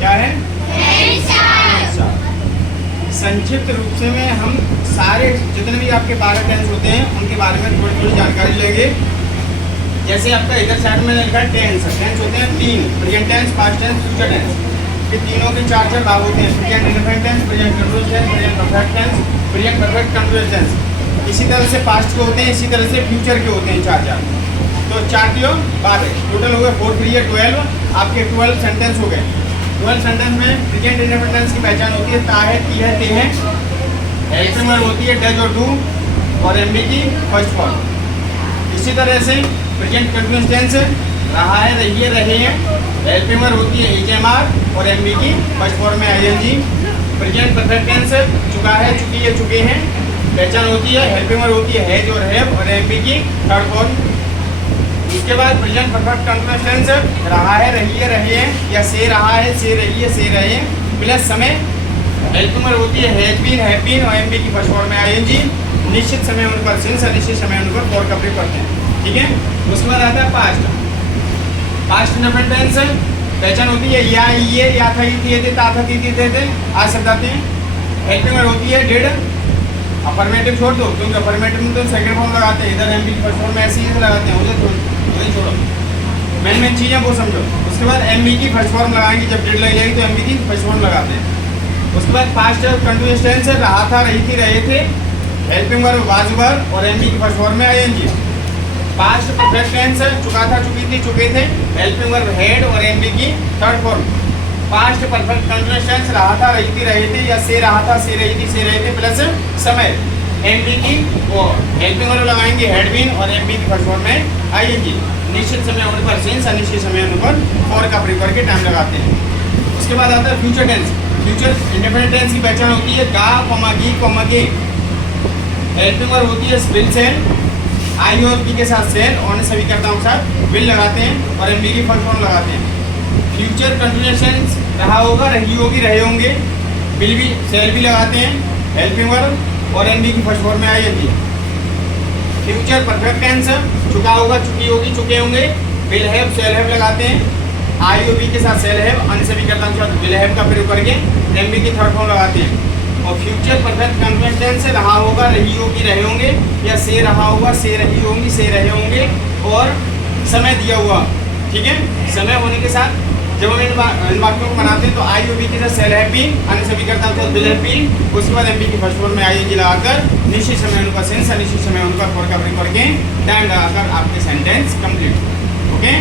क्या है? संक्षिप्त रूप से में हम सारे जितने भी आपके 12 टेंस होते हैं उनके बारे में थोड़ी थोड़ी जानकारी लेंगे। जैसे आपका इधर साइड में लिखा है टेंस होते हैं 3, present tense, past tense, future tense. ये तीनों के 4 भाग होते हैं, present indefinite tense, present continuous tense, present perfect tense, present perfect continuous tense. इसी तरह से पास्ट के होते हैं, इसी तरह से फ्यूचर के होते हैं 4। तो 4 की 12 टोटल हो गए 4 3 12, आपके 12 सेंटेंस हो गए। 12 सेंटेंस में प्रेजेंट इंडेफिनिट टेंस की पहचान होती है ता है, ती है, ते है। हेल्पिंग वर्ब होती है डज और डू और एमबी की फर्स्ट फॉर्म। इसी तरह से प्रेजेंट कंटीन्यूअस टेंस रहा है, रही है, रहे हैं। हेल्पिंग वर्ब होती है इज एम आर और एमबी की फर्स्ट फॉर्म में आईएनजी। प्रेजेंट परफेक्ट टेंस चुका है, चुकी है, चुके हैं, पहचान होती है। हेल्पिंग वर्ब होती है हैज और हैव और एमबी की थर्ड फॉर्म। इसके बाद प्रेजेंट परफेक्ट कंटीन्यूअस टेंस रहा है, रही है, रहे हैं या से रहा है, से रही है, से रहे हैं प्लस समय। हेल्पिंग वर्ब होती है हैज बीन, हैव बीन और एमबी की फर्स्ट फॉर्म में आईएनजी। निश्चित समय होने पर सिंस, अनिश्चित समय होने पर फॉर का प्रयोग करते हैं। ठीक है। उसके बाद आता है पास्ट इंडेफिनिट टेंस, पहचान होती है या, ये, या था, ये थे, ता था, ती थे, आज शब्द आते हैं। हेल्पिंग वर्ब होती है डिड, अफर्मेटिव छोड़ दो क्योंकि अफर्मेटिव में तो सेकंड फॉर्म लगाते हैं, इधर एमबी की फर्स्ट फॉर्म में ऐसे ही लगाते हैं, उसे छोड़ो। मेन चीज़ें वो समझो। उसके बाद एमबी की फर्स्ट फॉर्म लगाएंगे, जब डिड लग जाएगी तो एमबी की फर्स्ट फॉर्म लगाते हैं। उसके बाद पास्ट कंटीन्यूअस टेंस रहा था, रही थी, रहे थे। हेल्पिंग वर्ब वाज वर और एमबी की फर्स्ट फॉर्म में आईएनजी। पास्ट परफेक्ट टेंस चुका था, चुकी थी, चुके थे। हेल्पिंग वर्ब हैड और एमबी की third form. Past perfect continuous tense रहा था, रही थी, रहे थे या से रहा था, से रही थी, से रहे थे प्लस समय। एमबी की वो हेल्पिंग वर्ब लगाएंगे हैड बीन और एमबी की फर्स्ट फॉर्म में आईएनजी। निश्चित समय होने पर सिंस, अनिश्चित समय होने पर फॉर का प्रयोग करके टाइम लगाते हैं। उसके बाद आता है future tense. Future indefinite tense की पहचान होती है गा, गी, गे। हेल्पिंग वर्ब होती है विल, सेल, आई और बी के साथ सेल और सभी कर्ताओं के साथ विल लगाते हैं और एमबी की फर्स्ट फॉर्म लगाते हैं। फ्यूचर कंटीन्यूअस टेंस रहा होगा, रही होगी, रहे होंगे, विल भी, सेल भी लगाते हैं। हेल्पिंग वर्ब और एमबी की फर्स्ट फॉर्म में आईएनजी। फ्यूचर परफेक्ट टेंस चुका होगा, चुकी होगी, चुके होंगे, विल हैव, सेल हैव लगाते हैं। आई और बी के साथ सेल हैव, अन्य सभी कर्ताओं के साथ विल हैव का प्रयोग करके एमबी की थर्ड फॉर्म लगाते हैं। और फ्यूचर परफेक्ट कंटीन्यूअस टेंस रहा होगा, रही होगी, रहे होंगे या से रहा होगा, से रही होंगी, से रहे होंगे और समय दिया हुआ। ठीक है। समय होने के साथ जब हम इन वाक्यों को बनाते हैं तो आई और बी के साथ सेल हैव बीन, अन्य सभी कर्ताओं के साथ विल हैव बीन। उसके बाद एमबी की फर्स्ट फॉर्म में आईएनजी लगाकर निश्चित समय होने पर सेंस, अनिश्चित समय होने पर फॉर का प्रयोग करके टाइम लगाकर आपके सेंटेंस कंप्लीट। ओके।